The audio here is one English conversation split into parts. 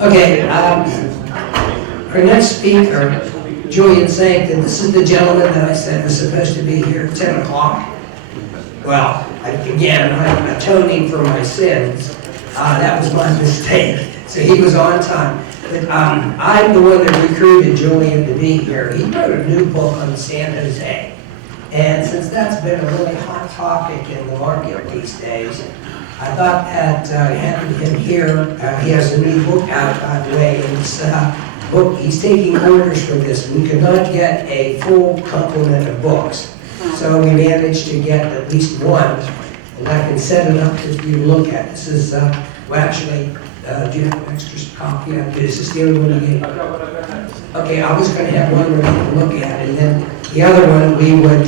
Okay, our next speaker, Julian Sancton, this is the gentleman that I said was supposed to be here at 10 o'clock. Well, again, I'm atoning for my sins. That was my mistake. So he was on time. But I'm the one that recruited Julian to be here. He wrote a new book on San Jose. And since that's been a really hot topic in the market these days, I thought that having him here, he has a new book out, by the way, and this book, he's taking orders for this. We could not get a full complement of books. So we managed to get at least one, and I can set it up for you to look at. This is, well actually, do you have an extra copy of it? Is this the other one you gave? Okay, I was going to have one where you can look at it, and then the other one we would,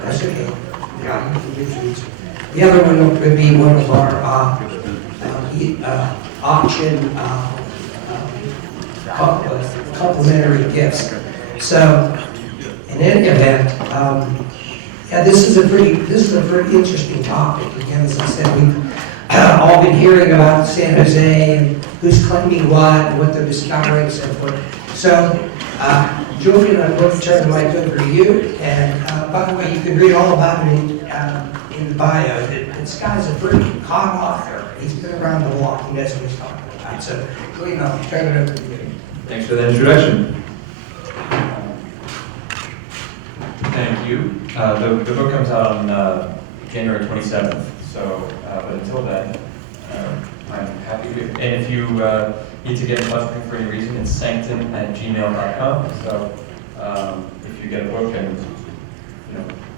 that's okay. The other one would be one of our auction complimentary gifts. So, in any event, yeah, this is a pretty interesting topic. Again, as I said, we've all been hearing about San Jose and who's claiming what and what they're discovering and so forth. So, Julian, I'm going to turn the mic over to you. And by the way, you can read all about it in the bio. This guy's a pretty hot author. He's been around the block. He knows what he's talking about. So, Julian, I'll turn it over to you. Thanks for that introduction. Thank you. The book comes out on January 27th. So, but until then, I'm happy to. And if you need to get in touch with me for any reason, it's sancton@gmail.com. So, if you get a book and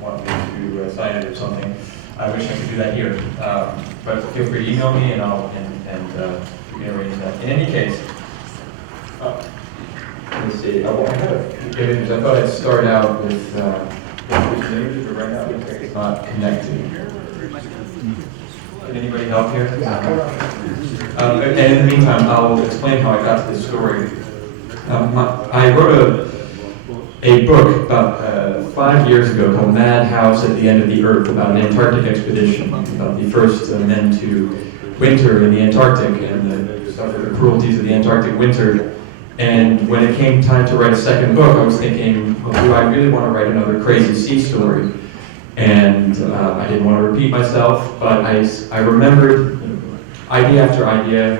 want me to sign it or something, I wish I could do that here. But feel free to email me, and we can arrange that. In any case, let me see. I had a few images. I thought I'd start out with images, but right now it looks like it's not connecting. Can anybody help here? And in the meantime, I'll explain how I got to this story. I wrote a book about 5 years ago called Madhouse at the End of the Earth, about an Antarctic expedition, about the first men to winter in the Antarctic and suffer the cruelties of the Antarctic winter. And when it came time to write a second book, I was thinking, well, do I really want to write another crazy sea story? And I didn't want to repeat myself, but I remembered idea after idea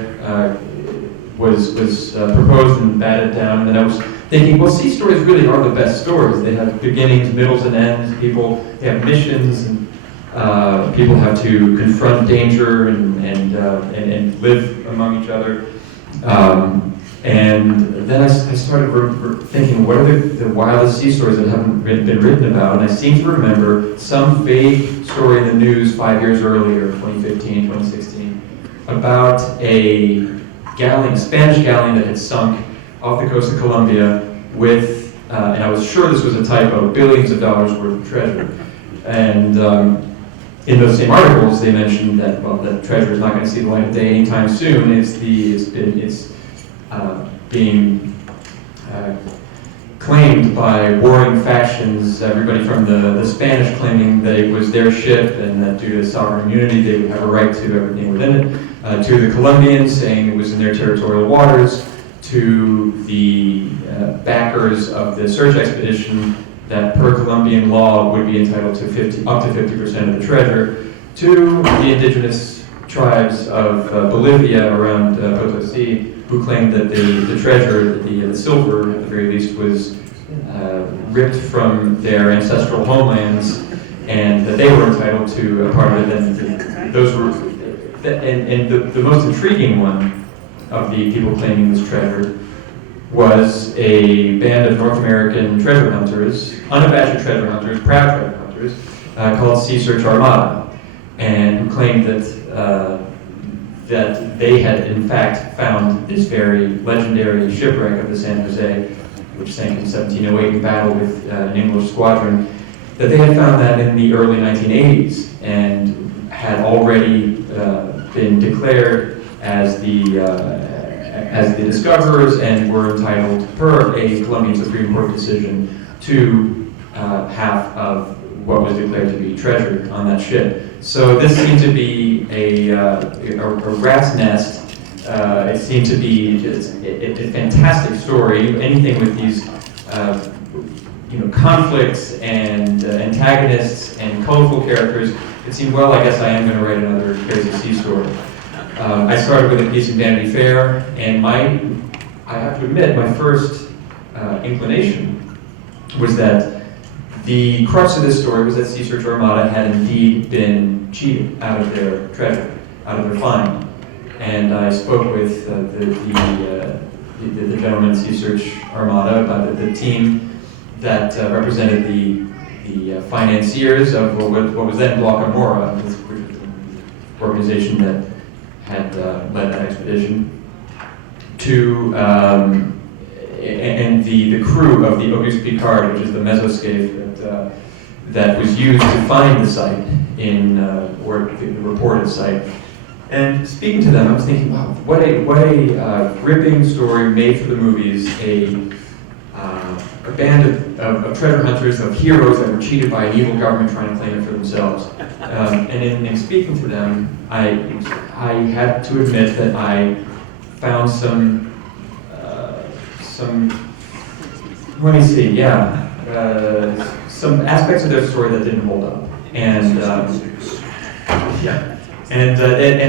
was proposed and batted down, and then I was thinking, well, sea stories really are the best stories. They have beginnings, middles, and ends. They have missions, and people have to confront danger and live among each other. And then I started thinking, what are the wildest sea stories that haven't been written about? And I seem to remember some vague story in the news 5 years earlier, 2015, 2016, about a Spanish galleon that had sunk off the coast of Colombia with, and I was sure this was a typo, billions of dollars worth of treasure. And in those same articles, they mentioned that, well, that treasure is not going to see the light of day anytime soon. It's being claimed by warring factions, everybody from the Spanish claiming that it was their ship and that due to sovereign immunity they would have a right to everything within it, to the Colombians saying it was in their territorial waters, to the backers of the search expedition that per Colombian law would be entitled to up to 50% of the treasure, to the indigenous tribes of Bolivia around Potosi, who claimed that the treasure, the silver at the very least, was ripped from their ancestral homelands, and that they were entitled to a part of it. And the most intriguing one of the people claiming this treasure was a band of North American treasure hunters, unabashed treasure hunters, proud treasure hunters, called Sea Search Armada, and who claimed that they had in fact found this very legendary shipwreck of the San Jose, which sank in 1708 in battle with an English squadron, that they had found that in the early 1980s and had already been declared as the discoverers and were entitled, per a Colombian Supreme Court decision, to half of what was declared to be treasure on that ship. So this seemed to be a a rat's nest. It seemed to be a fantastic story. Anything with these conflicts and antagonists and colorful characters, it seemed, well, I guess I am going to write another Crazy Sea story. I started with a piece in Vanity Fair, and I have to admit, my first inclination was that the crux of this story was that Sea Search Armada had indeed been cheated out of their treasure, out of their find. And I spoke with the gentleman in Sea Search Armada about the team that represented the financiers of what was then Block Amora, which was the organization that had led that expedition, and the crew of the Auguste Picard, which is the mesoscape that was used to find the site or the reported site. And speaking to them, I was thinking, wow, what a gripping story made for the movies. A band of treasure hunters, of heroes that were cheated by an evil government trying to claim it for themselves. And in speaking to them, I had to admit that I found some aspects of their story that didn't hold up. And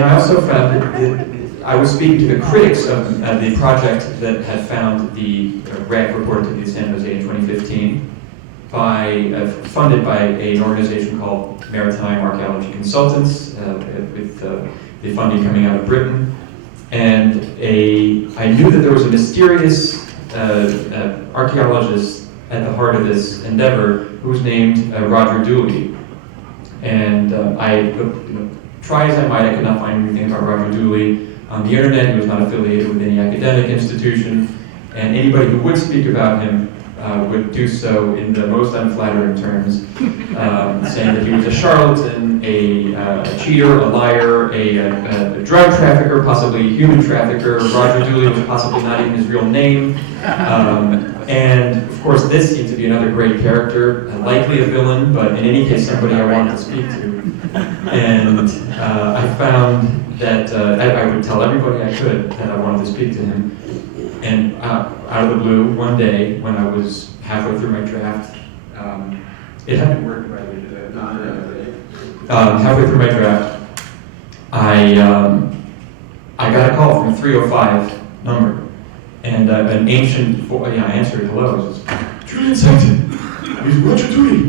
I also found that I was speaking to the critics of the project that had found the wreck reported to the San Jose in 2015, funded by an organization called Maritime Archaeology Consultants, with the funding coming out of Britain. And I knew that there was a mysterious archaeologist at the heart of this endeavor who was named Roger Dooley. And try as I might, I could not find anything about Roger Dooley on the internet. He was not affiliated with any academic institution, and anybody who would speak about him would do so in the most unflattering terms, saying that he was a charlatan, a cheater, a liar, a drug trafficker, possibly a human trafficker. Roger Dooley was possibly not even his real name. And of course, this seemed to be another great character, likely a villain, but in any case, somebody I wanted to speak to. And I found that I would tell everybody I could that I wanted to speak to him. And out of the blue, one day, when I was halfway through my draft, it hadn't worked right away today. Halfway through my draft, I got a call from a 305 number. And an ancient voice, I answered, hello, it was Julian Sancton. What you doing?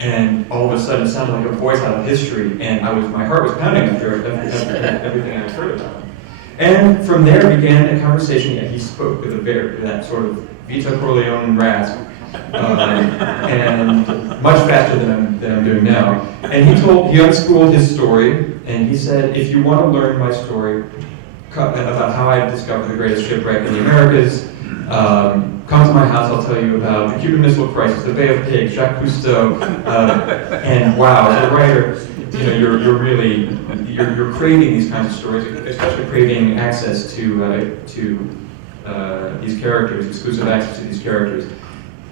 And all of a sudden it sounded like a voice out of history, and my heart was pounding after everything I had heard about him. And from there began a conversation. He spoke with that sort of Vito Corleone rasp, and much faster than I'm doing now. And he unspooled his story, and he said, if you want to learn my story about how I discovered the greatest shipwreck in the Americas, come to my house, I'll tell you about the Cuban Missile Crisis, the Bay of Pigs, Jacques Cousteau, and wow, as a writer, you're craving these kinds of stories, especially craving access to these characters, exclusive access to these characters.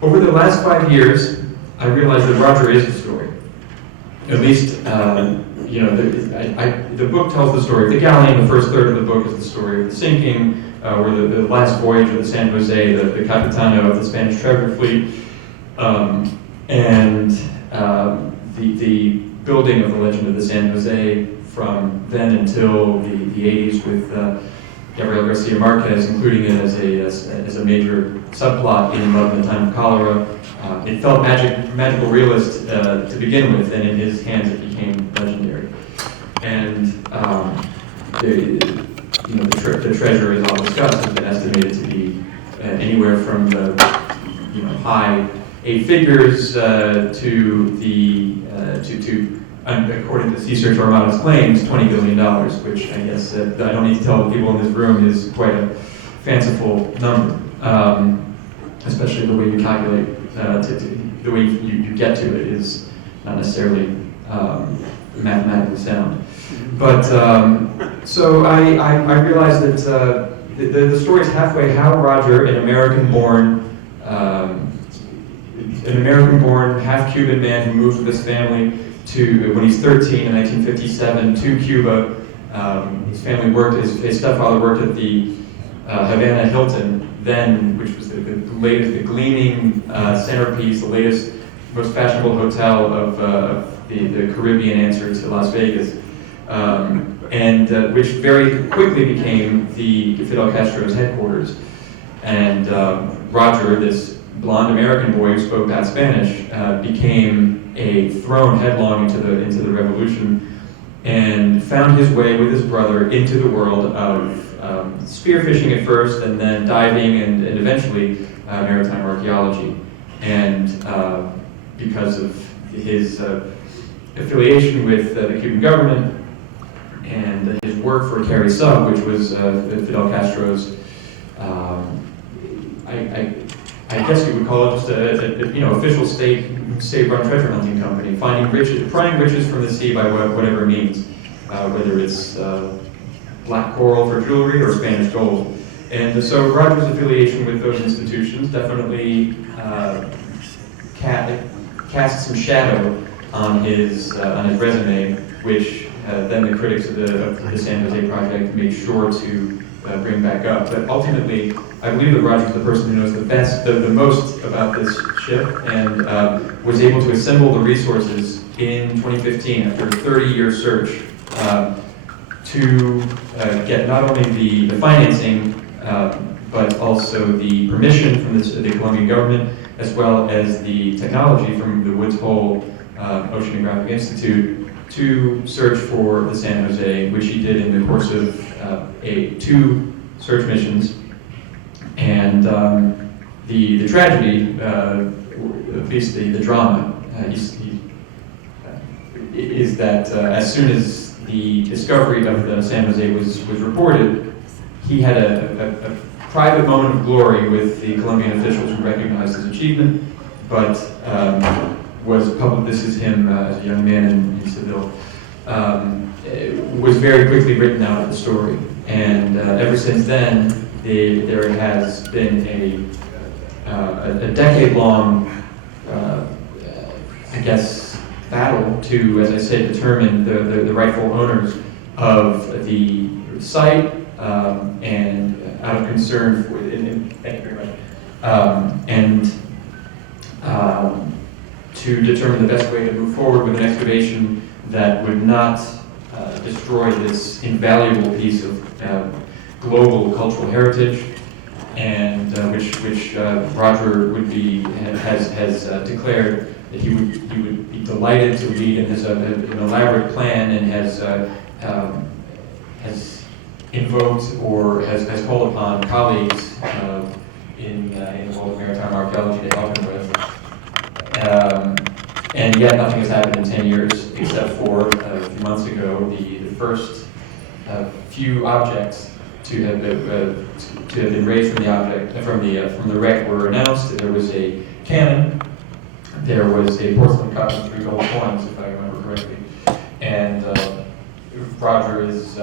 Over the last 5 years, I realized that Roger is the story. At least, the book tells the story of the galleon. The first third of the book is the story of the sinking, or the last voyage of the San Jose, the Capitano of the Spanish treasure fleet, and the building of the legend of the San Jose from then until the 80s with Gabriel Garcia Marquez, including it as a major subplot in Love in the Time of Cholera. It felt magical realist to begin with, and in his hands it became legendary. And the treasure, as I'll discuss, has been estimated to be anywhere from the high 8 figures according to Sea Search Armada's claims, $20 billion, which I guess I don't need to tell the people in this room is quite a fanciful number, especially the way you calculate, the way you get to it is not necessarily mathematically sound. But so I realized that the story is halfway how Roger, an American-born, half-Cuban man who moved with his family when he's 13 in 1957 to Cuba, His family worked, his stepfather worked at the Havana Hilton, then, which was the latest, the gleaming centerpiece, the latest, most fashionable hotel of the Caribbean answer to Las Vegas, and which very quickly became the Fidel Castro's headquarters. And Roger, this blonde American boy who spoke bad Spanish, became thrown headlong into the revolution, and found his way with his brother into the world of spearfishing at first, and then diving, and eventually maritime archaeology. And because of his affiliation with the Cuban government and his work for Carrie Sub, which was Fidel Castro's, I guess you would call it just a official state-run treasure hunting company, prying riches from the sea by whatever means, whether it's black coral for jewelry or Spanish gold. And so Roger's affiliation with those institutions definitely cast some shadow on his resume, which then the critics of the San Jose Project made sure to bring back up. But ultimately, I believe that Roger's the person who knows the most about this ship, and was able to assemble the resources in 2015 after a 30-year search to get not only the financing, but also the permission from the Colombian government, as well as the technology from the Woods Hole Oceanographic Institute to search for the San Jose, which he did in the course of 2 search missions. And the tragedy, at least the drama, is that as soon as the discovery of the San Jose was reported, he had a private moment of glory with the Colombian officials who recognized his achievement, but this is him as a young man in Seville, was very quickly written out of the story. And ever since then, there has been a decade-long, battle to, as I said, determine the rightful owners of the site, and out of concern for, thank you very much, and to determine the best way to move forward with an excavation that would not destroy this invaluable piece of global cultural heritage, and which Roger has declared that he would be delighted to lead, and has an elaborate plan, and has invoked or has called upon colleagues in the world of maritime archaeology to help him with. And yet nothing has happened in 10 years, except for a few months ago, the first few objects to have been raised from the wreck were announced. There was a cannon, there was a porcelain cup and 3 gold coins, if I remember correctly. And Roger is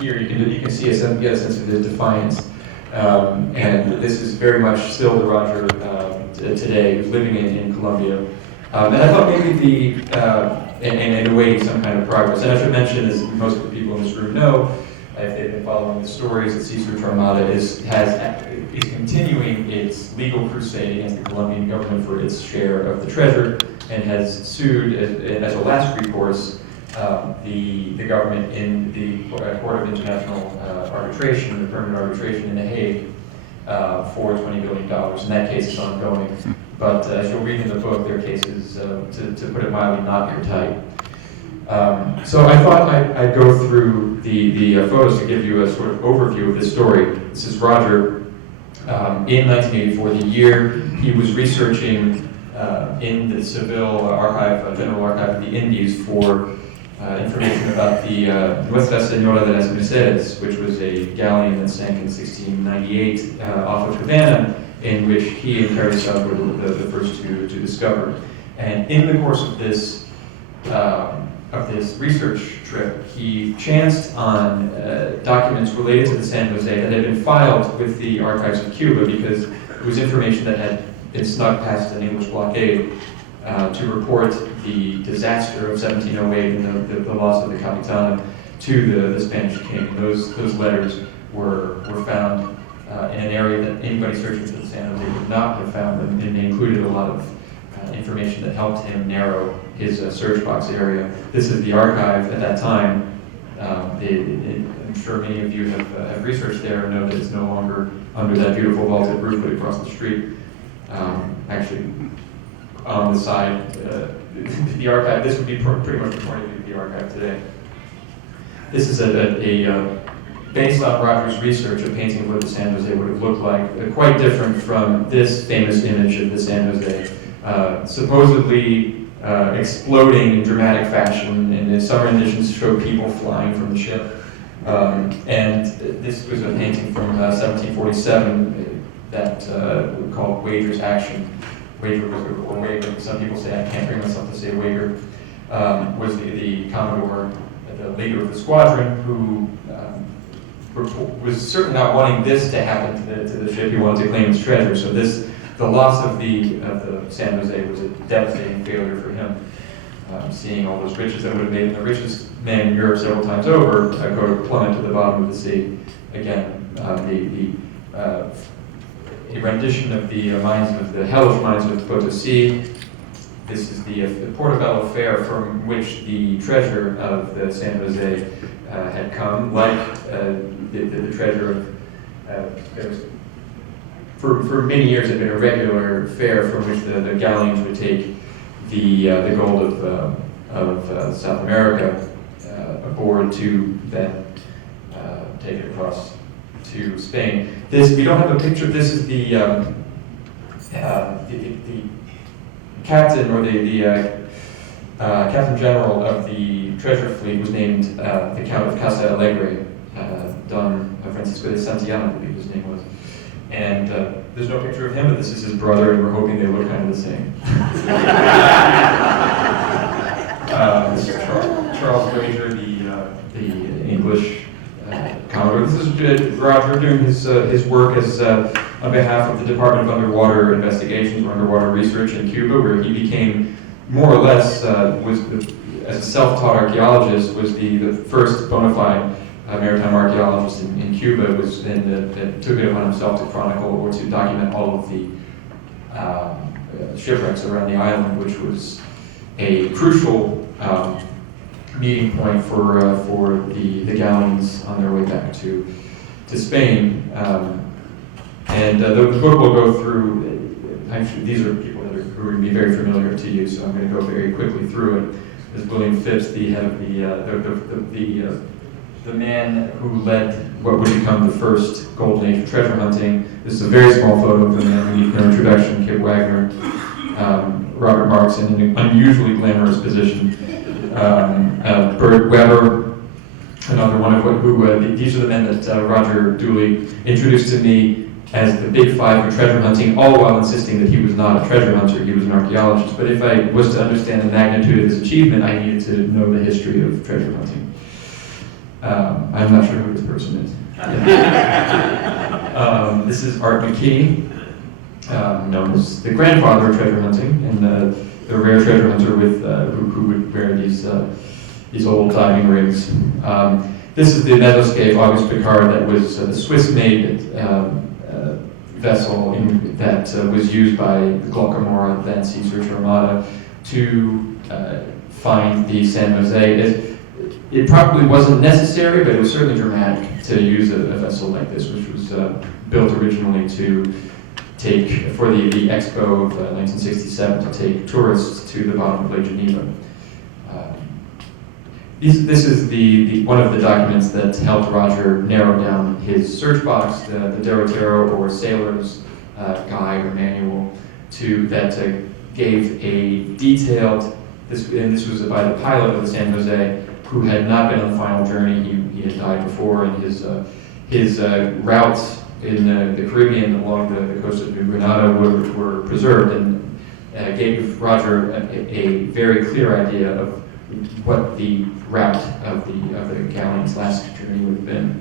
here. You can see get a sense of his defiance. And this is very much still the Roger today, who's living in Colombia. And I thought maybe and awaiting some kind of progress. And I should mention, as most of the people in this room know, if they've been following the stories, that Cesar Armada is continuing its legal crusade against the Colombian government for its share of the treasure, and has sued as a last recourse the government in the Court of International Arbitration, the permanent arbitration in The Hague, for $20 billion. And that case is ongoing. But as you'll read in the book, their case is, to put it mildly, not airtight. So I thought I'd go through the photos to give you a sort of overview of this story. This is Roger in 1984, the year he was researching in the Seville Archive, General Archive of the Indies, for information about the Nuestra Señora de las Mercedes, which was a galleon that sank in 1698 off of Havana, in which he and Carrie Sub were the first to discover. And in the course of this research trip, he chanced on documents related to the San Jose that had been filed with the archives of Cuba, because it was information that had been snuck past an English blockade to report the disaster of 1708 and the loss of the Capitana. to the Spanish king. Those letters were found in an area that anybody searching for the San Jose would not have found them, and they included a lot of information that helped him narrow his search box area. This is the archive at that time. I'm sure many of you have researched there and know that it's no longer under that beautiful vaulted roof but across the street. Actually, on the side, the archive, this would be pretty much the point of view of the archive today. This is based on Roger's research, a painting of what the San Jose would have looked like, quite different from this famous image of the San Jose, supposedly exploding in dramatic fashion, and some renditions show people flying from the ship. And this was a painting from 1747 that called Wager's Action. Wager was, or Wager, some people say, I can't bring myself to say Wager, was the Commodore, the leader of the squadron, who was certainly not wanting this to happen to the ship. He wanted to claim its treasure. So the loss of the San Jose was a devastating failure for him. Seeing all those riches that would have made him the richest man in Europe several times over go to plummet to the bottom of the sea. Again, a rendition of the hellish mines of Potosi. This is the Portobello Fair from which the treasure of the San Jose had come, like the treasure of, for many years had been a regular fair from which the galleons would take the gold of South America aboard to then take it across to Spain. We don't have a picture. This is the captain, or the captain general of the treasure fleet was named the Count of Casa Alegre, Don Francisco de Santillana, I believe his name was. And there's no picture of him, but this is his brother, and we're hoping they look kind of the same. This is Charles Granger, the English Commodore. This is Roger doing his work as on behalf of the Department of Underwater Investigations or Underwater Research in Cuba, where he became more or less, as a self-taught archaeologist, was the first bona fide maritime archaeologist in Cuba, that took it upon himself to chronicle or to document all of the shipwrecks around the island, which was a crucial meeting point for the galleons on their way back to Spain. And the book will go through, actually these are people who are going to be very familiar to you, so I'm going to go very quickly through it. There's William Phipps, the head of the man who led what would become the first Golden Age of treasure hunting. This is a very small photo of the man who needs no introduction, Kip Wagner. Robert Marks in an unusually glamorous position. Bert Weber, another one of these are the men that Roger Dooley introduced to me as the big five for treasure hunting, all while insisting that he was not a treasure hunter, he was an archaeologist. But if I was to understand the magnitude of his achievement, I needed to know the history of treasure hunting. I'm not sure who this person is. This is Art McKee, known as the grandfather of treasure hunting, and the rare treasure hunter with who would wear these old diving rigs. This is the Meadowscape Auguste Picard that was the Swiss-made vessel that was used by the Glockamora, then Sea Search Armada, to find the San Jose. It probably wasn't necessary, but it was certainly dramatic to use a vessel like this, which was built originally to take, for the Expo of 1967, to take tourists to the bottom of Lake Geneva. This is one of the documents that helped Roger narrow down his search box, the Derrotero or Sailor's Guide or Manual, that gave a detailed, and this was by the pilot of the San Jose, who had not been on the final journey. He had died before, and his routes in the Caribbean along the coast of New Granada were preserved, and gave Roger a very clear idea of what the route of the galleon's last journey would have been.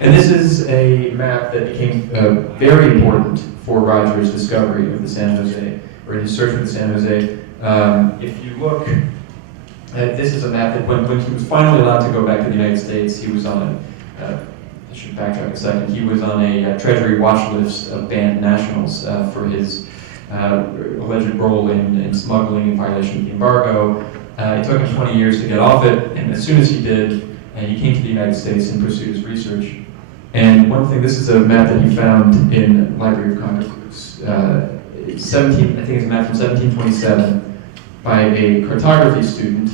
And this is a map that became very important for Roger's discovery of the San Jose, or his search for the San Jose. If you look This is a map that when he was finally allowed to go back to the United States, he was on I should backtrack a second, he was on a Treasury watch list of banned nationals for his alleged role in smuggling in violation of the embargo. It took him 20 years to get off it, and as soon as he did, he came to the United States and pursued his research. And one thing, this is a map that he found in Library of Congress, 17, I think it's a map from 1727 by a cartography student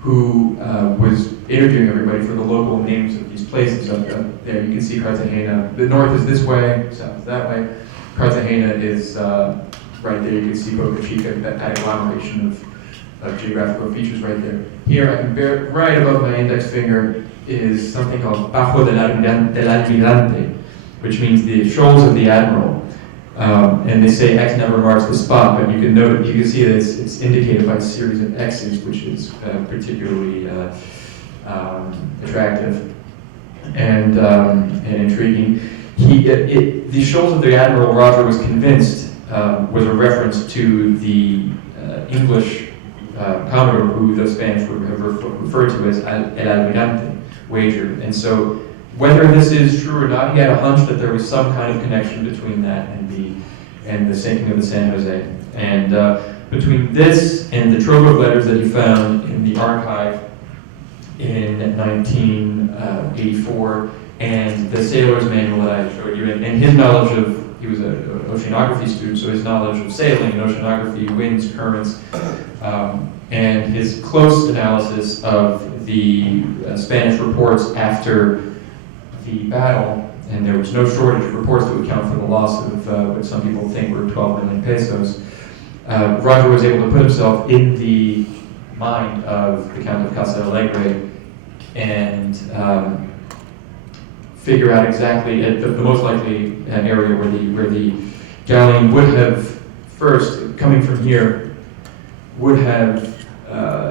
who was interviewing everybody for the local names of these places up there. You can see Cartagena. The north is this way, south is that way. Cartagena is right there. You can see Boca Chica, that agglomeration of geographical features right there. Here, I can bear right above my index finger is something called Bajo del Almirante, which means the shoals of the Admiral. And they say X never marks the spot, but you can note, you can see that it's indicated by a series of X's, which is particularly attractive and intriguing. The shoals of the Admiral, Roger was convinced, was a reference to the English commodore who the Spanish would have referred to as El Almirante, wager. And so whether this is true or not, he had a hunch that there was some kind of connection between that and the sinking of the San Jose. And between this and the trove of letters that he found in the archive in 1984 and the sailor's manual that I showed you, and his knowledge of, he was an oceanography student, so his knowledge of sailing and oceanography, winds, currents, and his close analysis of the Spanish reports after the battle, and there was no shortage of reports that would account for the loss of what some people think were 12 million pesos. Roger was able to put himself in the mind of the Count of Casa Alegre and figure out exactly the most likely area where the galleon would have first, coming from here, would have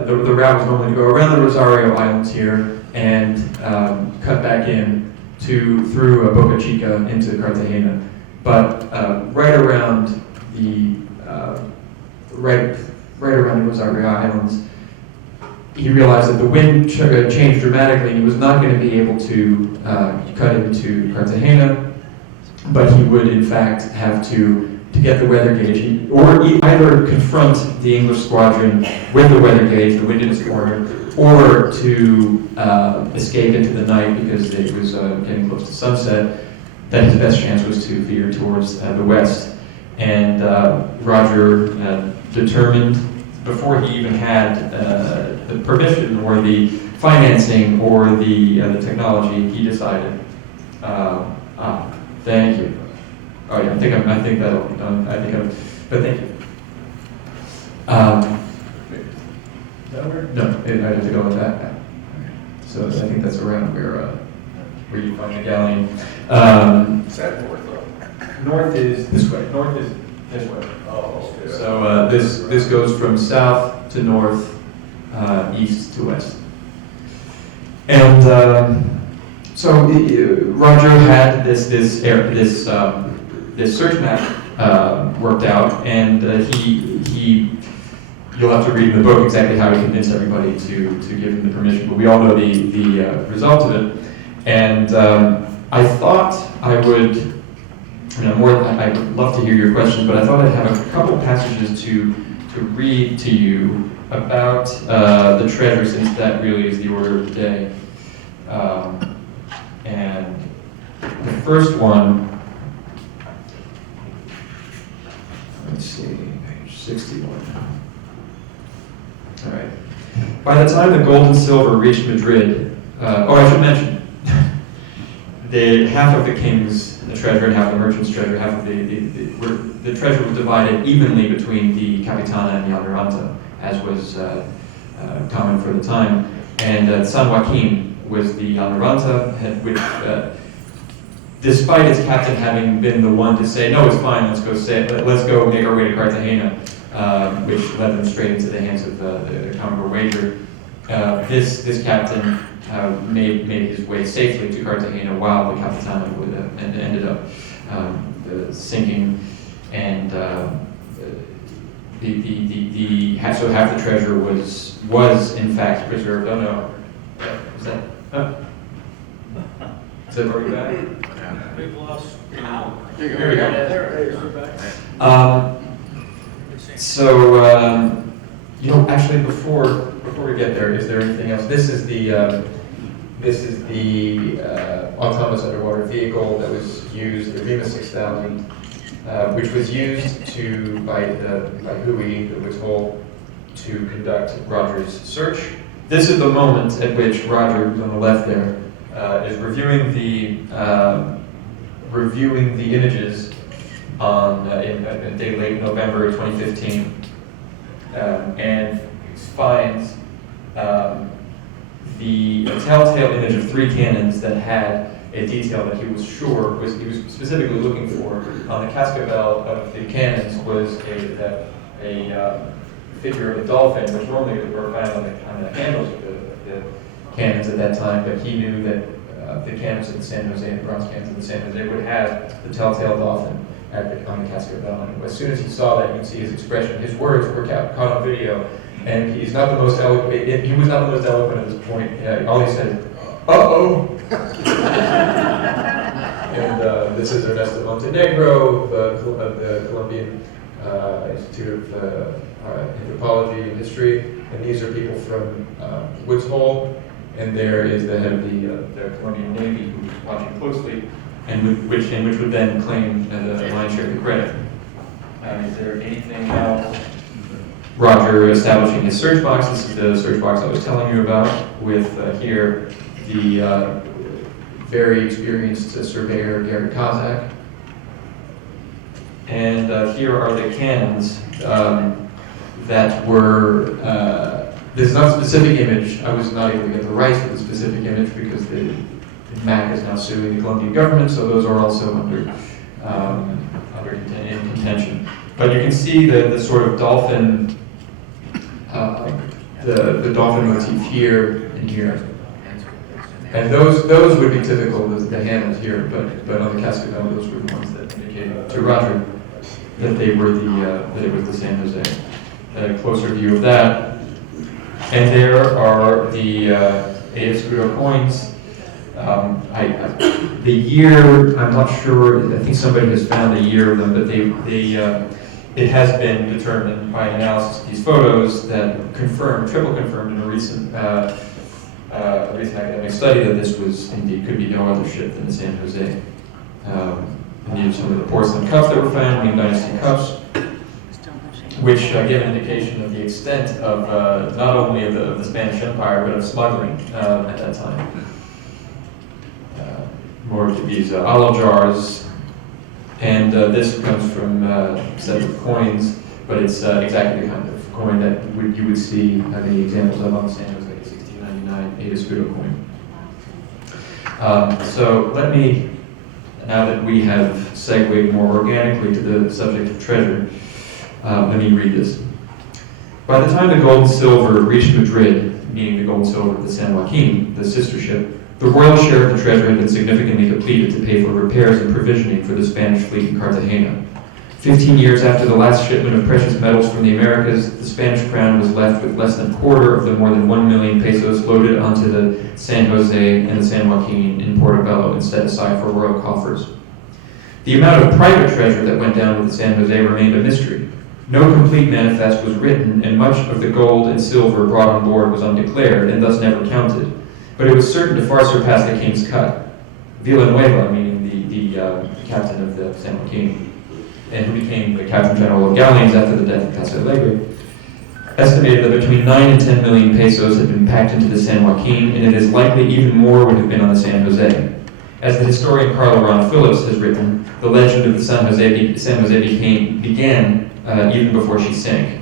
the route was normally to go around the Rosario Islands here and cut back in through Boca Chica into Cartagena, but right around the Rosario Islands, he realized that the wind changed dramatically, and he was not going to be able to cut into Cartagena, but he would in fact have to get the weather gauge, or either confront the English squadron with the weather gauge, the wind in his corner, or to escape into the night because it was getting close to sunset, that his best chance was to veer towards the west. And Roger determined, before he even had the permission or the financing or the technology, he decided, thank you. Oh yeah, I think that'll be done. But thank you. No, I have to go with that. So I think that's around where you find the galleon. Is that north though? North is this way. North is this way. Oh, okay. So this goes from south to north, east to west. And so Roger had this search map worked out, and you'll have to read in the book exactly how he convinced everybody to give him the permission, but we all know the result of it. And I thought I would, I'd love to hear your questions, but I thought I'd have a couple passages to read to you about the treasure, since that really is the order of the day. And the first one, let's see, page 61. All right. By the time the gold and silver reached Madrid, I should mention, half of the king's treasure and half the merchant's treasure, half of the treasure was divided evenly between the Capitana and the Almiranta, as was common for the time. And San Joaquin was the Almiranta, which, despite its captain having been the one to say, no, it's fine, let's go make our way to Cartagena, which led them straight into the hands of the Commodore Wager. This captain made his way safely to Cartagena while the Capitana ended up sinking, and so half the treasure was in fact preserved. Oh no, is that? Is that where we're at? We've lost. Here we go. There, back. So, actually, before we get there, is there anything else? This is the autonomous underwater vehicle that was used, the Rima 6000, which was used by Hui, the Woods Hole, to conduct Roger's search. This is the moment at which Roger, who's on the left there, is reviewing the images in day late November 2015, and finds the telltale image of 3 cannons that had a detail that he was sure he was specifically looking for. On the cascabel of the cannons was a figure of a dolphin, which normally were found on the handles of the cannons at that time, but he knew that the cannons in San Jose, the bronze cannons in San Jose, would have the telltale dolphin on the cascabel. And as soon as he saw that, you could see his expression. His words were caught on video, and he's not the most eloquent. He was not the most eloquent at this point. All he said, "Uh-oh." And this is Ernesto Montenegro of the Colombian Institute of Anthropology and History, and these are people from Woods Hole, and there is the head of the Colombian Navy who was watching closely, and which would then claim the lion's share of the credit. Is there anything else? Roger establishing his search box. This is the search box I was telling you about, with here the very experienced surveyor Gary Kozak. And here are the cannons that were, this is not a specific image. I was not able to get the rights for the specific image because the MAC is now suing the Colombian government, so those are also under in contention. But you can see the sort of dolphin, the dolphin motif here and here. And those would be typical, the handles here, but on the cascabel, those were the ones that indicated to Roger that they were that it was the San Jose. A closer view of that. And there are the 8 escudo coins. The year, I'm not sure, I think somebody has found the year of them, but it has been determined by analysis of these photos that triple confirmed in a recent academic study that this was indeed, could be no other ship than the San Jose. And these are some of the porcelain cups that were found, Ming Dynasty cups, which give an indication of the extent of not only of the Spanish Empire, but of smuggling at that time. More of these olive jars, and this comes from a set of coins, but it's exactly the kind of coin that you would see the examples of on San Jose 1699 8 escudo coin. So let me, now that we have segued more organically to the subject of treasure, let me read this. By the time the gold and silver reached Madrid, meaning the gold and silver of the San Joaquin, the sister ship, the royal share of the treasure had been significantly depleted to pay for repairs and provisioning for the Spanish fleet in Cartagena. 15 years after the last shipment of precious metals from the Americas, the Spanish crown was left with less than a quarter of the more than 1 million pesos loaded onto the San Jose and the San Joaquin in Portobello and set aside for royal coffers. The amount of private treasure that went down with the San Jose remained a mystery. No complete manifest was written, and much of the gold and silver brought on board was undeclared and thus never counted. But it was certain to far surpass the king's cut. Villanueva, meaning the captain of the San Joaquin, and who became the captain general of galleons after the death of Paso Alegre, estimated that between 9 and 10 million pesos had been packed into the San Joaquin, and it is likely even more would have been on the San Jose. As the historian Carl Ron Phillips has written, the legend of the San Jose began even before she sank.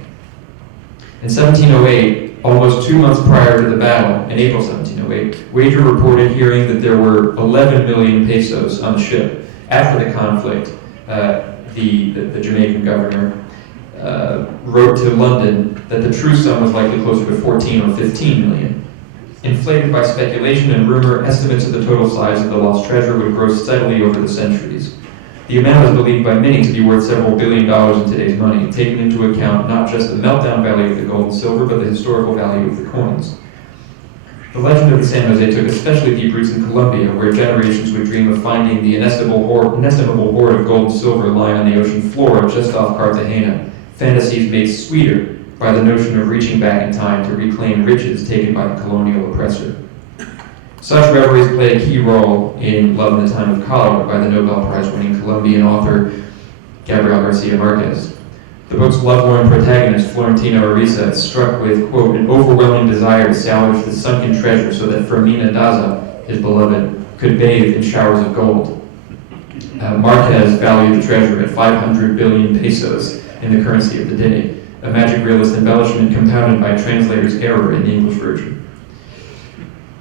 In 1708, almost 2 months prior to the battle, in April 1708, Wager reported hearing that there were 11 million pesos on the ship. After the conflict, the Jamaican governor wrote to London that the true sum was likely closer to 14 or 15 million. Inflated by speculation and rumor, estimates of the total size of the lost treasure would grow steadily over the centuries. The amount is believed by many to be worth several $billions in today's money, taking into account not just the meltdown value of the gold and silver, but the historical value of the coins. The legend of the San Jose took especially deep roots in Colombia, where generations would dream of finding the inestimable hoard of gold and silver lying on the ocean floor just off Cartagena, fantasies made sweeter by the notion of reaching back in time to reclaim riches taken by the colonial oppressor. Such reveries play a key role in Love in the Time of Cholera by the Nobel Prize-winning Colombian author Gabriel Garcia Marquez. The book's lovelorn protagonist, Florentino Ariza, is struck with, quote, an overwhelming desire to salvage the sunken treasure so that Fermina Daza, his beloved, could bathe in showers of gold. Marquez valued the treasure at 500 billion pesos in the currency of the day, a magic realist embellishment compounded by translator's error in the English version.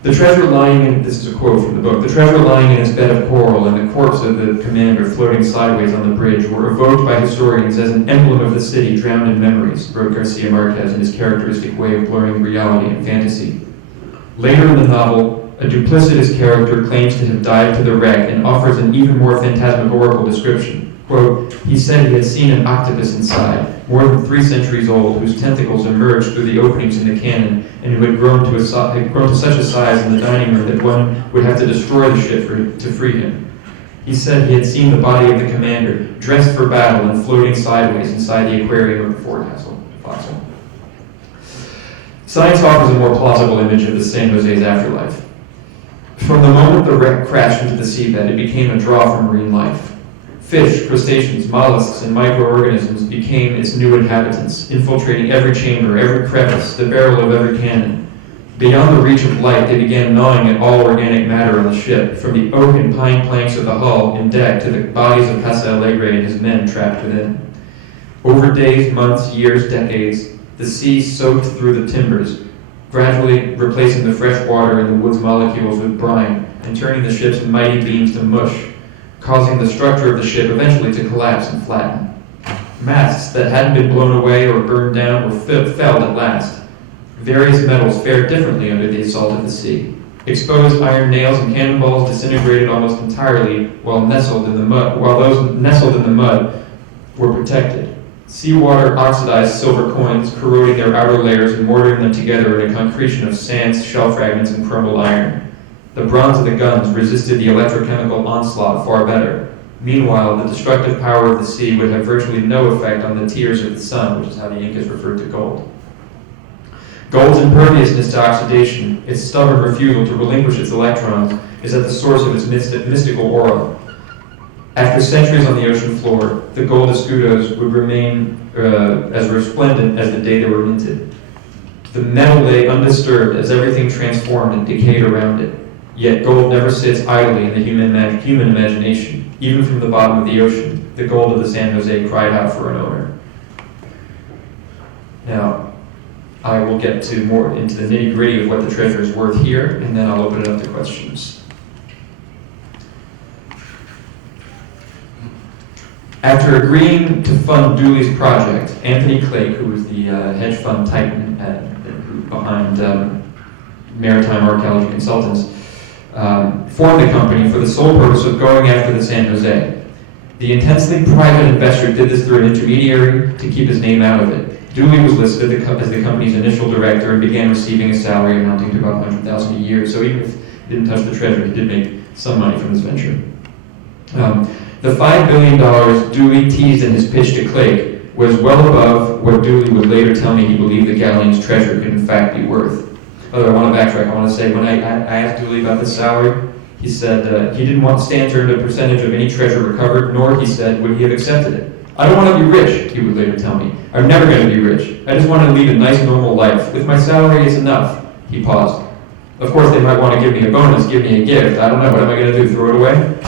The treasure lying in, this is a quote from the book, the treasure lying in its bed of coral and the corpse of the commander floating sideways on the bridge were evoked by historians as an emblem of the city drowned in memories, wrote Garcia Marquez in his characteristic way of blurring reality and fantasy. Later in the novel, a duplicitous character claims to have dived to the wreck and offers an even more phantasmagorical description. Quote, he said he had seen an octopus inside, more than 3 centuries old, whose tentacles emerged through the openings in the cannon, and who had grown to such a size in the dining room that one would have to destroy the ship to free him. He said he had seen the body of the commander, dressed for battle and floating sideways inside the aquarium of the forecastle. Science offers a more plausible image of the San Jose's afterlife. From the moment the wreck crashed into the seabed, it became a draw for marine life. Fish, crustaceans, mollusks, and microorganisms became its new inhabitants, infiltrating every chamber, every crevice, the barrel of every cannon. Beyond the reach of light, they began gnawing at all organic matter on the ship, from the oak and pine planks of the hull and deck to the bodies of Casa Alegre and his men trapped within. Over days, months, years, decades, the sea soaked through the timbers, gradually replacing the fresh water in the wood's molecules with brine and turning the ship's mighty beams to mush, causing the structure of the ship eventually to collapse and flatten. Masts that hadn't been blown away or burned down were felled at last. Various metals fared differently under the assault of the sea. Exposed iron nails and cannonballs disintegrated almost entirely, while those nestled in the mud were protected. Seawater oxidized silver coins, corroding their outer layers and mortaring them together in a concretion of sands, shell fragments, and crumbled iron. The bronze of the guns resisted the electrochemical onslaught far better. Meanwhile, the destructive power of the sea would have virtually no effect on the tears of the sun, which is how the Incas referred to gold. Gold's imperviousness to oxidation, its stubborn refusal to relinquish its electrons, is at the source of its mystical aura. After centuries on the ocean floor, the gold escudos would remain as resplendent as the day they were minted. The metal lay undisturbed as everything transformed and decayed around it. Yet gold never sits idly in the human imagination. Even from the bottom of the ocean, the gold of the San Jose cried out for an owner. Now, I will get to more into the nitty-gritty of what the treasure is worth here, and then I'll open it up to questions. After agreeing to fund Dooley's project, Anthony Clake, who was the hedge fund titan behind Maritime Archaeology Consultants, formed the company for the sole purpose of going after the San Jose. The intensely private investor did this through an intermediary to keep his name out of it. Dooley was listed as the company's initial director and began receiving a salary amounting to about $100,000 a year. So even if he didn't touch the treasure, he did make some money from this venture. The $5 billion Dooley teased in his pitch to Clake was well above what Dooley would later tell me he believed the galleon's treasure could in fact be worth. Although I want to backtrack, I want to say when I asked Dooley about this salary, he said he didn't want Stan to earn a percentage of any treasure recovered, nor, he said, would he have accepted it. I don't want to be rich, he would later tell me. I'm never going to be rich. I just want to lead a nice, normal life. With my salary, it's enough. He paused. Of course, they might want to give me a bonus, give me a gift. I don't know. What am I going to do, throw it away?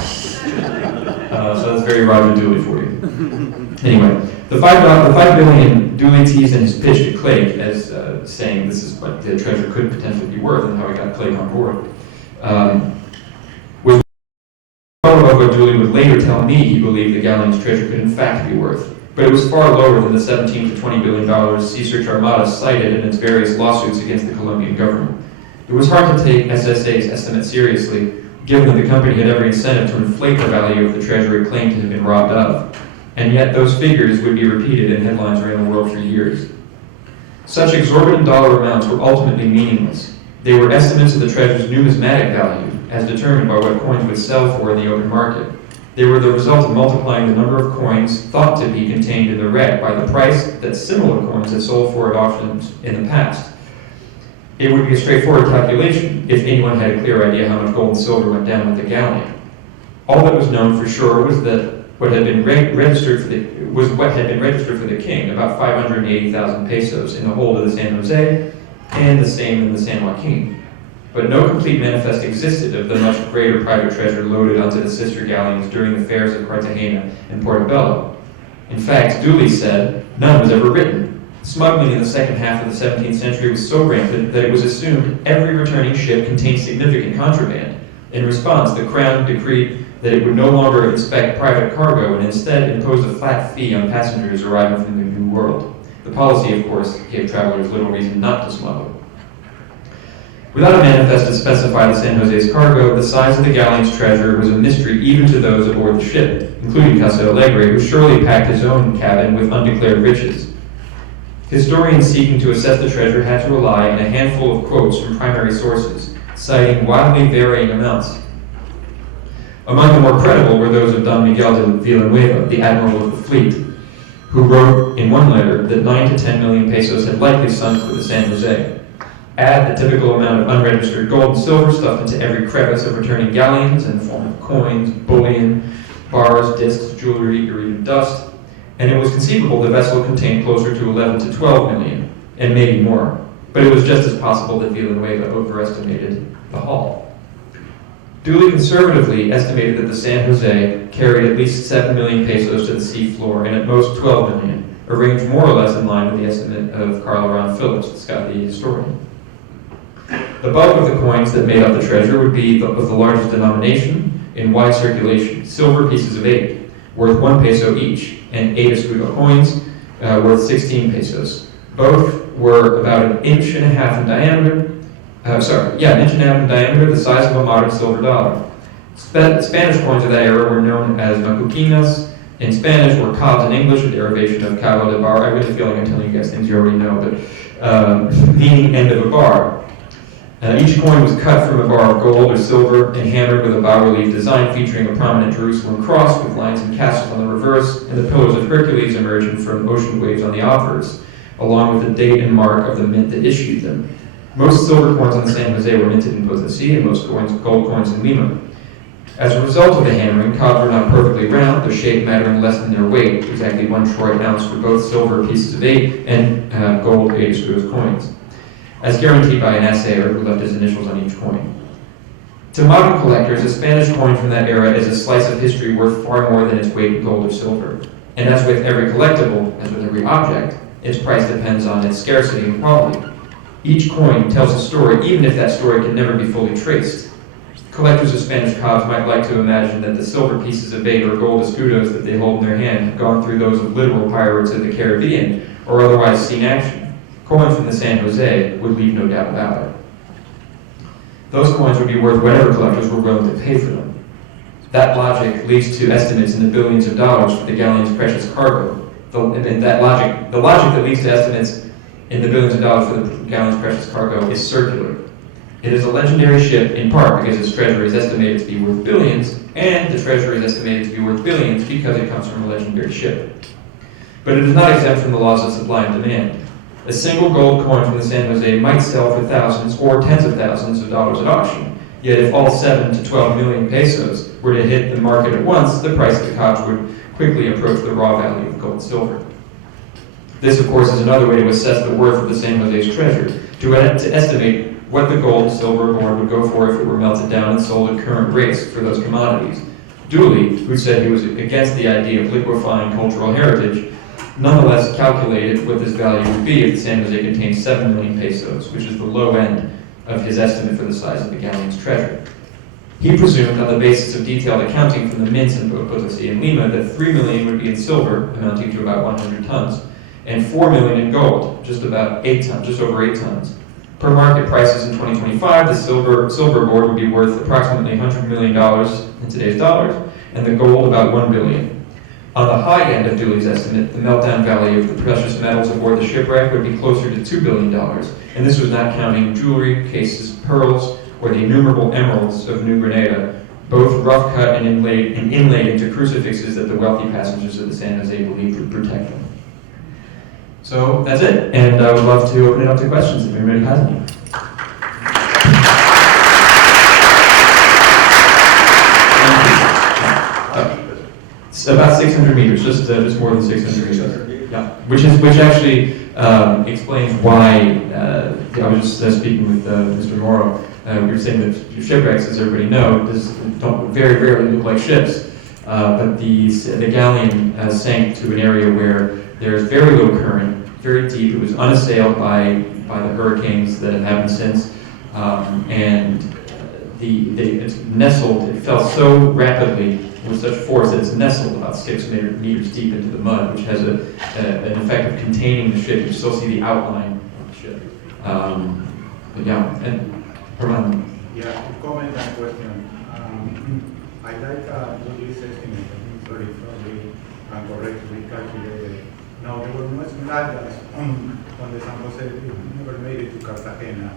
So that's very Roger Dooley for you. Anyway, the $5 billion Dooley teased in his pitch to Clake as saying this is what the treasure could potentially be worth and how he got Clake on board. Was well above what Dooley would later tell me he believed the galleon's treasure could in fact be worth. But it was far lower than the $17 to $20 billion Sea Search Armada cited in its various lawsuits against the Colombian government. It was hard to take SSA's estimate seriously given that the company had every incentive to inflate the value of the treasure it claimed to have been robbed of. And yet those figures would be repeated in headlines around the world for years. Such exorbitant dollar amounts were ultimately meaningless. They were estimates of the treasure's numismatic value, as determined by what coins would sell for in the open market. They were the result of multiplying the number of coins thought to be contained in the wreck by the price that similar coins had sold for at auctions in the past. It would be a straightforward calculation if anyone had a clear idea how much gold and silver went down with the galleon. All that was known for sure was that what had been registered for the king, about 580,000 pesos in the hold of the San Jose, and the same in the San Joaquin. But no complete manifest existed of the much greater private treasure loaded onto the sister galleons during the fairs of Cartagena and Portobello. In fact, duly said, none was ever written. Smuggling in the second half of the 17th century was so rampant that it was assumed every returning ship contained significant contraband. In response, the Crown decreed that it would no longer inspect private cargo and instead imposed a flat fee on passengers arriving from the New World. The policy, of course, gave travelers little reason not to smuggle. Without a manifest to specify the San Jose's cargo, the size of the galleon's treasure was a mystery even to those aboard the ship, including Casa Alegre, who surely packed his own cabin with undeclared riches. Historians seeking to assess the treasure had to rely on a handful of quotes from primary sources, citing wildly varying amounts. Among the more credible were those of Don Miguel de Villanueva, the admiral of the fleet, who wrote in one letter that 9 to 10 million pesos had likely sunk with the San Jose. Add the typical amount of unregistered gold and silver stuffed into every crevice of returning galleons in the form of coins, bullion, bars, discs, jewelry, or even dust, and it was conceivable the vessel contained closer to 11 to 12 million, and maybe more. But it was just as possible that Villanueva overestimated the haul. Duly conservatively estimated that the San Jose carried at least 7 million pesos to the sea floor, and at most 12 million, a range more or less in line with the estimate of Carl Aron Phillips, the Scottish historian. The bulk of the coins that made up the treasure would be of the largest denomination in wide circulation, silver pieces of 8, worth 1 peso each, and 8 escudo coins worth 16 pesos. Both were about an inch and a half in diameter. An inch and a half in diameter, the size of a modern silver dollar. Spanish coins of that era were known as macuquinas. In Spanish, were cobs in English, a derivation of cabo de bar. I really feel like I'm telling you guys things you already know, but meaning end of a bar. Each coin was cut from a bar of gold or silver and hammered with a bas-relief design featuring a prominent Jerusalem cross with lions and castles on the reverse and the pillars of Hercules emerging from ocean waves on the obverse, along with the date and mark of the mint that issued them. Most silver coins on the San Jose were minted in Potosí and most gold coins in Lima. As a result of the hammering, cobs were not perfectly round, their shape mattering less than their weight, exactly 1 troy ounce for both silver pieces of 8 and gold 8 escudos coins, as guaranteed by an assayer who left his initials on each coin. To modern collectors, a Spanish coin from that era is a slice of history worth far more than its weight in gold or silver. And as with every collectible, as with every object, its price depends on its scarcity and quality. Each coin tells a story, even if that story can never be fully traced. Collectors of Spanish cobs might like to imagine that the silver pieces of 8 or gold escudos that they hold in their hand have gone through those of literal pirates of the Caribbean, or otherwise seen action. Coins from the San Jose would leave no doubt about it. Those coins would be worth whatever collectors were willing to pay for them. That logic leads to estimates in the billions of dollars for the galleon's precious cargo. The logic that leads to estimates in the billions of dollars for the galleon's precious cargo is circular. It is a legendary ship in part because its treasure is estimated to be worth billions, and the treasure is estimated to be worth billions because it comes from a legendary ship. But it is not exempt from the laws of supply and demand. A single gold coin from the San Jose might sell for thousands or tens of thousands of dollars at auction. Yet if all 7 to 12 million pesos were to hit the market at once, the price of the cobs would quickly approach the raw value of gold and silver. This, of course, is another way to assess the worth of the San Jose's treasure, to estimate what the gold and silver aboard would go for if it were melted down and sold at current rates for those commodities. Dooley, who said he was against the idea of liquefying cultural heritage, nonetheless calculated what this value would be if the San Jose contained 7 million pesos, which is the low end of his estimate for the size of the galleon's treasure. He presumed, on the basis of detailed accounting from the mints in Potosí and Lima, that 3 million would be in silver, amounting to about 100 tons, and 4 million in gold, just over 8 tons. Per market prices in 2025, the silver board would be worth approximately $100 million in today's dollars, and the gold about $1 billion. On the high end of Dooley's estimate, the meltdown value of the precious metals aboard the shipwreck would be closer to $2 billion, and this was not counting jewelry, cases, pearls, or the innumerable emeralds of New Granada, both rough cut and inlaid into crucifixes that the wealthy passengers of the San Jose believed would protect them. So that's it, and I would love to open it up to questions if anybody has any. It's about 600 meters, just more than 600 meters. Yeah, which actually explains why. I was just speaking with Mr. Morrow. We were saying that shipwrecks, as everybody knows, don't very rarely look like ships. But the galleon sank to an area where there's very low current, very deep. It was unassailed by the hurricanes that have happened since, and it's nestled. It fell so rapidly with such force that it's nestled about 6 meters deep into the mud, which has an effect of containing the ship. You still see the outline of the ship. But yeah, and Armando. Yeah, to comment that question. I like Julie's estimate. I think it's very probably and correctly calculated. Now, there were no esmeraldas on the San Jose. It never made it to Cartagena.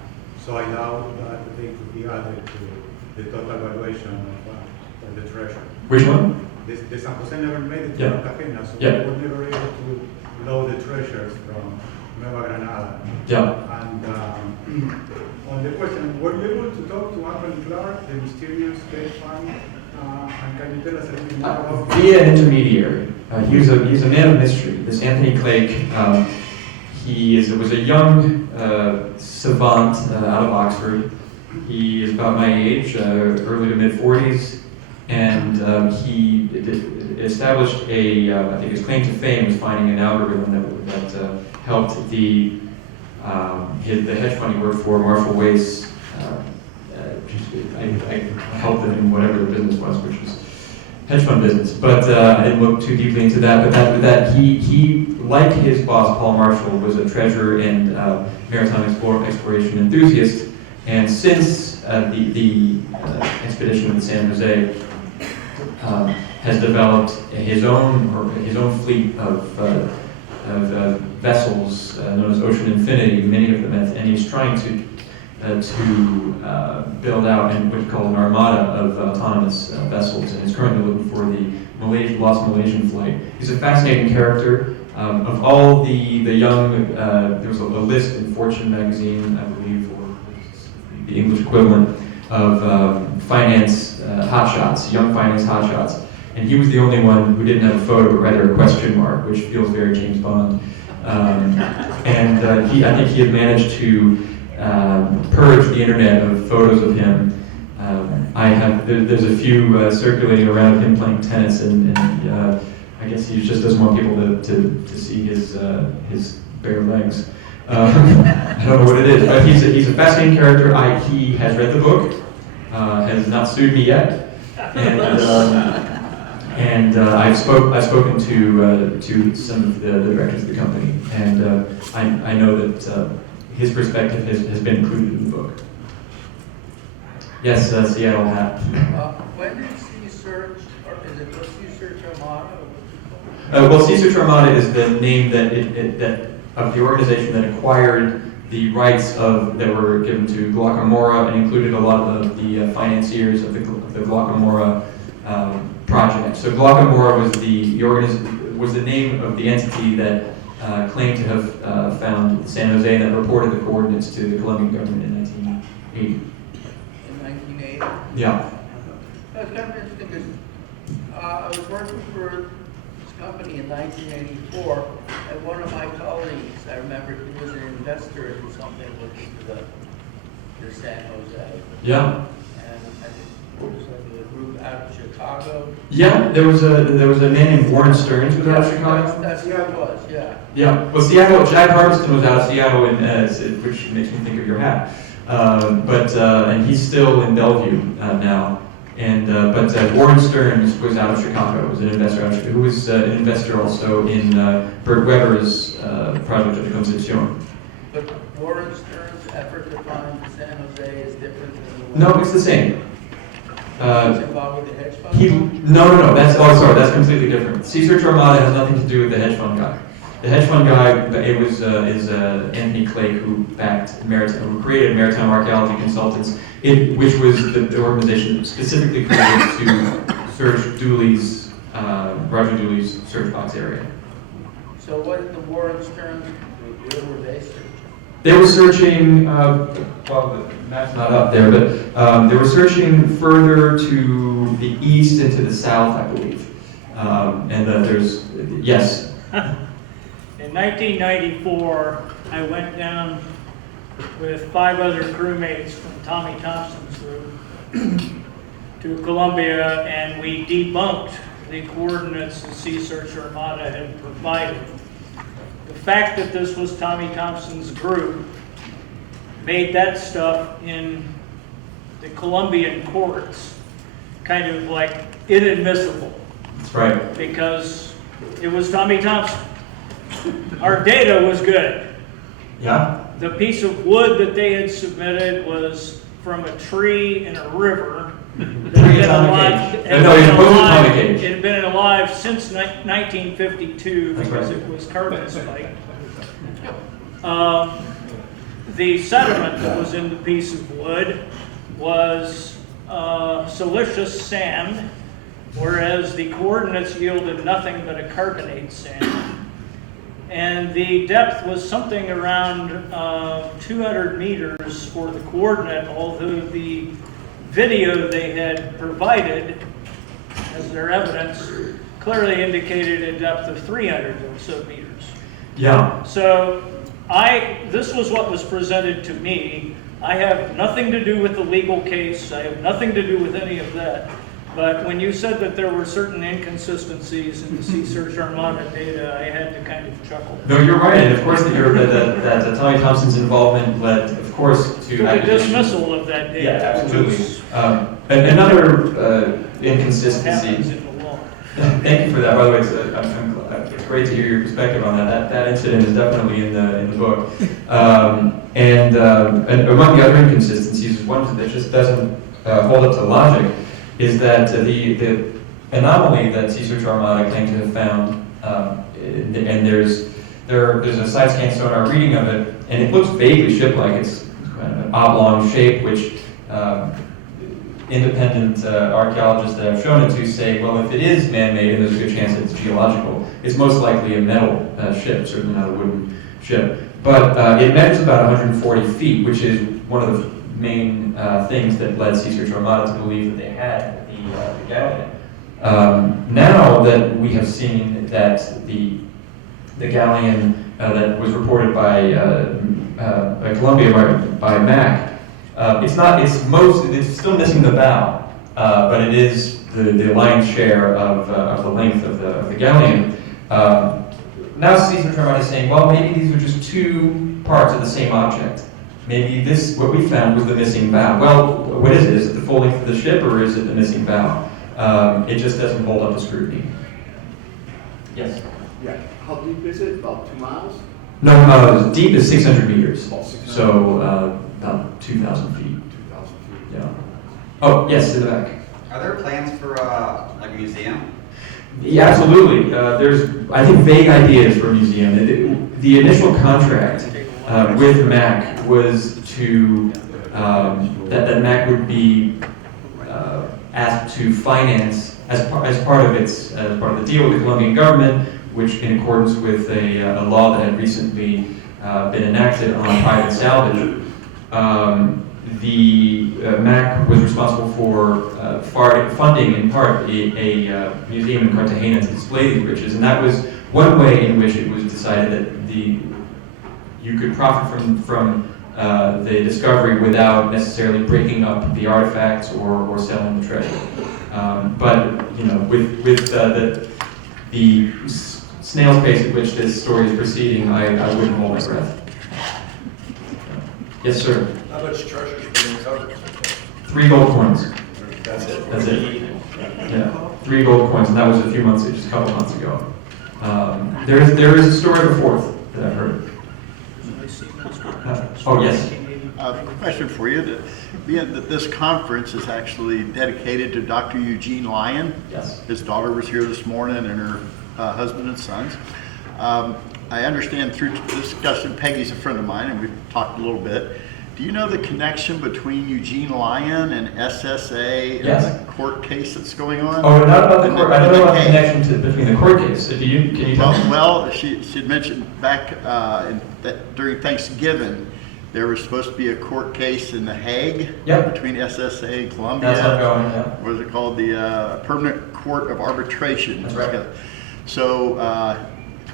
So I doubt that they could be added to the total valuation of the treasure. Which one? The San Jose never made it to Yeah. Cartagena, so Yeah. we were never able to load the treasures from Nueva Granada. Yeah. And on the question, were you able to talk to Anthony Clark, the mysterious dead fund? And can you tell us a little bit more about Via intermediary. He's a man of mystery. This Anthony Clake, was a young savant out of Oxford. He is about my age, early to mid 40s, and he established I think his claim to fame was finding an algorithm that helped the hedge fund he worked for, Marshall Wace. I helped them in whatever the business was, which was hedge fund business. But I didn't look too deeply into that. But that he, like his boss Paul Marshall, was a treasure and maritime exploration enthusiast. And since the expedition of the San Jose has developed his own fleet of vessels known as Ocean Infinity, many of them, and he's trying to build out what he calls an armada of autonomous vessels, and he's currently looking for the lost Malaysian flight. He's a fascinating character. Of all the young, there was a list in Fortune magazine, I believe, or the English equivalent of finance hotshots, young finance hotshots, and he was the only one who didn't have a photo, but rather a question mark, which feels very James Bond. I think he had managed to purge the internet of photos of him. There's a few circulating around of him playing tennis, and I guess he just doesn't want people to see his bare legs. I don't know what it is, but he's a fascinating character. He has read the book, has not sued me yet, and I've spoken to some of the directors of the company, and I know that his perspective has been included in the book. Yes, Seattle hat. When did Sea Search, or is it Sea Search Armada? Well, Sea Search Armada is the name that of the organization that acquired the rights that were given to Glaucomora and included a lot of the financiers of the Glaucomora project. So Glaucomora was the name of the entity that claimed to have found San Jose and that reported the coordinates to the Colombian government in 1980. In 1980? Yeah. That's kind of interesting because I was working for this company in 1984, and one of my colleagues, I remember he was an investor in something looking for the San Jose. Yeah. And I think it was like a group out of Chicago. Yeah, there was a man named Warren Stearns who was out of Chicago. That's who it was, yeah. Yeah, well, Seattle. Jack Harveston was out of Seattle, which makes me think of your hat. And he's still in Bellevue now. But Warren Stearns was out of Chicago. Was an investor out of Chicago, who was an investor also in Bert Weber's project of the Concepcion. But Warren Stearns effort to find San Jose is different than the one? No, it's the same. Is involved with the hedge fund? No, that's completely different. Sea Search Armada has nothing to do with the hedge fund guy. The hedge fund guy, is Anthony Clay, who created Maritime Archaeology Consultants, which was the organization specifically created to search Dooley's, Roger Dooley's search box area. So what did the Warrens terms, where were they searching? They were searching, well, the map's not up there, but they were searching further to the east and to the south, I believe. Yes. In 1994, I went down with 5 other crewmates from Tommy Thompson's group to Colombia, and we debunked the coordinates the Sea Search Armada had provided. The fact that this was Tommy Thompson's group made that stuff in the Colombian courts kind of like inadmissible. That's right. Because it was Tommy Thompson. Our data was good. Yeah? The piece of wood that they had submitted was from a tree in a river. That had been alive, it had been alive since 1952 because it was carbon spiked. The sediment that was in the piece of wood was siliceous sand, whereas the coordinates yielded nothing but a carbonate sand. And the depth was something around 200 meters for the coordinate, although the video they had provided as their evidence clearly indicated a depth of 300 or so meters. Yeah. So this was what was presented to me. I have nothing to do with the legal case. I have nothing to do with any of that. But when you said that there were certain inconsistencies in the Sea Search Armada data, I had to kind of chuckle. No, you're right, and of course that Tommy Thompson's involvement led, of course, to the dismissal of that data. Yeah, absolutely. Another inconsistency. Happens in the law. Thank you for that. By the way, it's great to hear your perspective on that. That incident is definitely in the book. And among the other inconsistencies, one that just doesn't hold up to logic, is that the anomaly that Sea Search Armada claimed to have found, and there's a side scan sonar reading of it, and it looks vaguely ship-like. It's kind of an oblong shape, which independent archaeologists that have shown it to say, well, if it is man-made and there's a good chance that it's geological, it's most likely a metal ship, certainly not a wooden ship. But it measures about 140 feet, which is one of the main things that led Sea Search Armada to believe that they had the galleon. Now that we have seen that the galleon that was reported by Colombia by Mac, it's still missing the bow, but it is the lion's share of the length of the galleon. Now Sea Search Armada is saying, well, maybe these are just two parts of the same object. Maybe what we found was the missing bow. Well, what is it? Is it the full length of the ship, or is it the missing bow? It just doesn't hold up to scrutiny. Yes? Yeah. How deep is it? About 2 miles? No, deep is 600 meters. About 600. So about 2,000 feet. 2,000 feet. Yeah. Oh, yes, in the back. Are there plans for like a museum? Yeah, absolutely. There's, I think, vague ideas for a museum. The initial contract with MAC was to that MAC would be asked to finance as part of the deal with the Colombian government, which, in accordance with a law that had recently been enacted on private salvage, the MAC was responsible for funding, in part, a museum in Cartagena to display these riches, and that was one way in which it was decided that you could profit from the discovery without necessarily breaking up the artifacts or selling the treasure. But with the snail's pace at which this story is proceeding, I wouldn't hold my breath. Yes, sir. How much treasures being recovered? 3 gold coins. That's it. That's it. Yeah, 3 gold coins, and that was just a couple months ago. There is a story of a 4th that I've heard. Oh yes. Question for you. Being that this conference is actually dedicated to Dr. Eugene Lyon. Yes. His daughter was here this morning and her husband and sons. I understand through discussion, Peggy's a friend of mine and we've talked a little bit. Do you know the connection between Eugene Lyon and SSA and Yes. the court case that's going on? Oh, not about the And court. I don't know about the case. connection between the court case. Can you tell me? Well, she had mentioned back during Thanksgiving, there was supposed to be a court case in The Hague Yep. between SSA and Columbia. That's ongoing, yeah. What is it called? The Permanent Court of Arbitration. That's right. So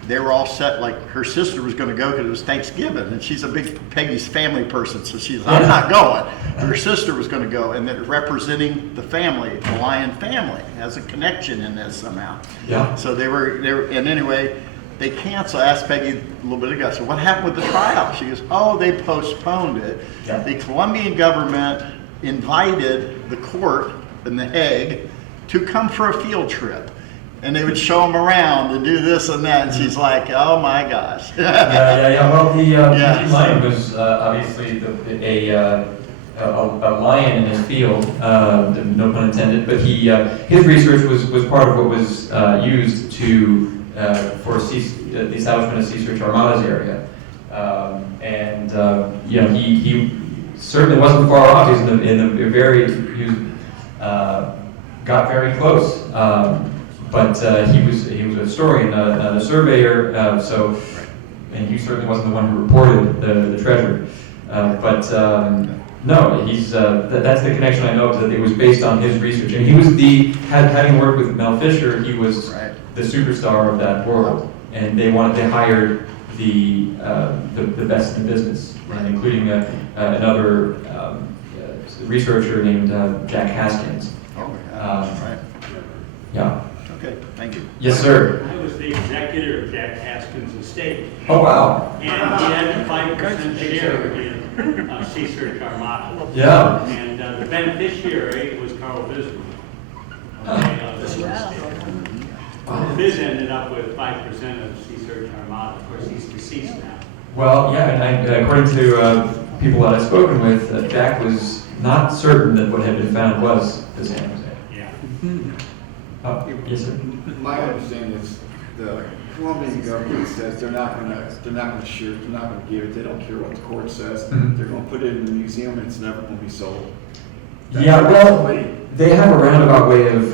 they were all set, like her sister was going to go because it was Thanksgiving, and she's a big Peggy's family person, so she's I'm not going. Her sister was going to go, and they're representing the family, the Lyon family, has a connection in this somehow. Yeah. So they were, and anyway, they canceled. I asked Peggy a little bit ago, so what happened with the trial? She goes, oh, they postponed it. Yeah. The Colombian government invited the court in The Hague to come for a field trip. And they would show them around and do this and that. And she's like, oh my gosh. Yeah. Well, Yeah. Eugene Lyon was obviously a lion in his field, no pun intended. But his research was part of what was used for the establishment of Sea Search Armada's area, he certainly wasn't far off. He was got very close. But he was a historian, not a surveyor, and he certainly wasn't the one who reported the treasure. No, that's the connection I know, is that it was based on his research. And he was having worked with Mel Fisher, he was the superstar of that world. And they hired the best in the business, and including another researcher named Jack Haskins. Oh, right. Yeah. Okay, thank you. Yes, sir. I was the executor of Jack Haskins' estate, Oh, wow. and he had a 5% share in Sea Search Armada. Yeah. And the beneficiary was Carl Bismarck. Biz ended up with 5% of Sea Search Armada. Of course, he's deceased now. Well, yeah, and according to people that I've spoken with, Jack was not certain that what had been found was the San Jose. Yeah. Oh, yes, sir. My understanding is the Colombian government says they're not going to share, they're not going to give it. They don't care what the court says. Mhm. They're going to put it in the museum, and it's never going to be sold. Yeah, well, they have a roundabout way of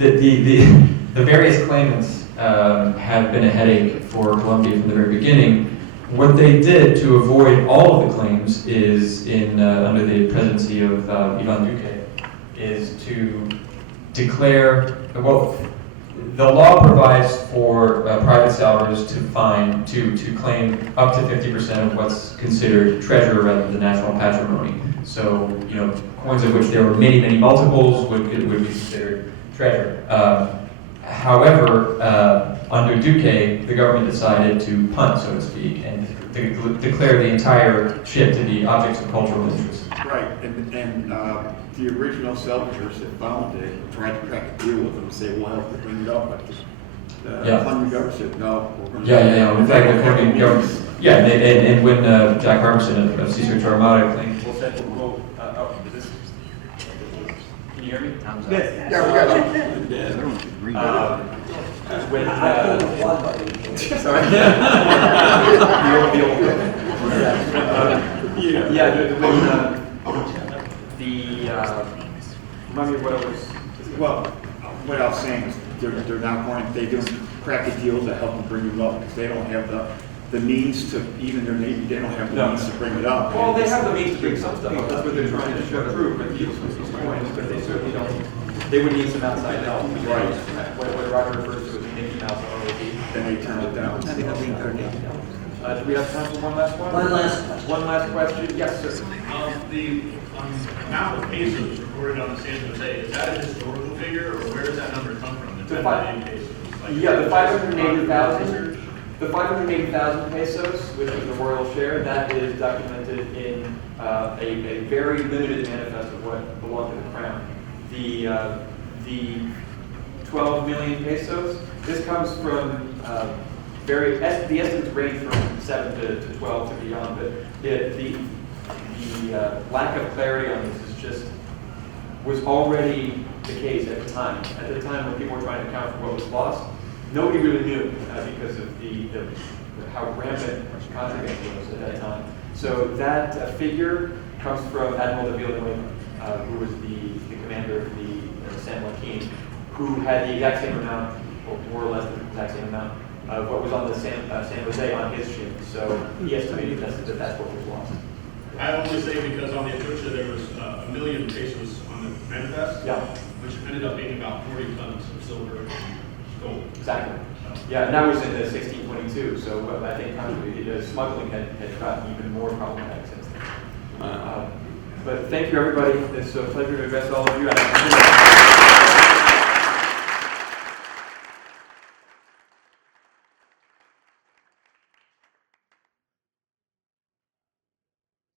the various claimants have been a headache for Colombia from the very beginning. What they did to avoid all of the claims is under the presidency of Ivan Duque, is to declare, well, the law provides for private sellers to claim up to 50% of what's considered treasure rather than national patrimony. So, coins of which there were many, many multiples would be considered treasure. However, under Duque, the government decided to punt, so to speak, and declare the entire ship to be objects of cultural interest. Right, and the original sellers that found it tried to crack a deal with them and say, well, if they bring it up, but the Yeah. Colombian government said, no, we're going to... Yeah. In fact, the Colombian government. Yeah, and when Jack Harbison of Sea Search Armada claimed, can you hear me? Yeah, we got it. When Sorry. remind me what it was. Well, what I was saying is they're not going, they don't crack a deal to help them bring it up because they don't have the means to, even their Navy, they don't have the means to bring it up. Well, they have the means to bring some stuff up. That's what they're trying to show prove, but these coins, but they certainly don't. They would need some outside help. Right. What Roger refers to as the Mickey Mouse ROV. Then they turn it down. Do we have time for one last one? One last question. One last question. Yes, sir. The amount of pesos recorded on the San Jose, is that a historical figure, or where does that number come from? The 10 million pesos? The 580,000. The 580,000 pesos, which is the royal share, that is documented in a very limited manifest of what belonged to the crown. The 12 million pesos. This comes from the estimates range from 7 to 12 to beyond, but the lack of clarity on this is just, was already the case at the time. At the time when people were trying to account for what was lost, nobody really knew because of how rampant contraband was at that time. So that figure comes from Admiral de Villeneuve, who was the commander of the San Joaquin, who had the exact same amount, or more or less the exact same amount, of what was on the San Jose on his ship. So he estimated that's what was lost. I only say because on the Atocha there was 1 million pesos on the manifest, Yeah. which ended up being about 40 tons of silver and gold. Exactly. Yeah, and that was in the 1622. So I think the smuggling had gotten even more problematic since then. But thank you, everybody. It's a pleasure to address all of you.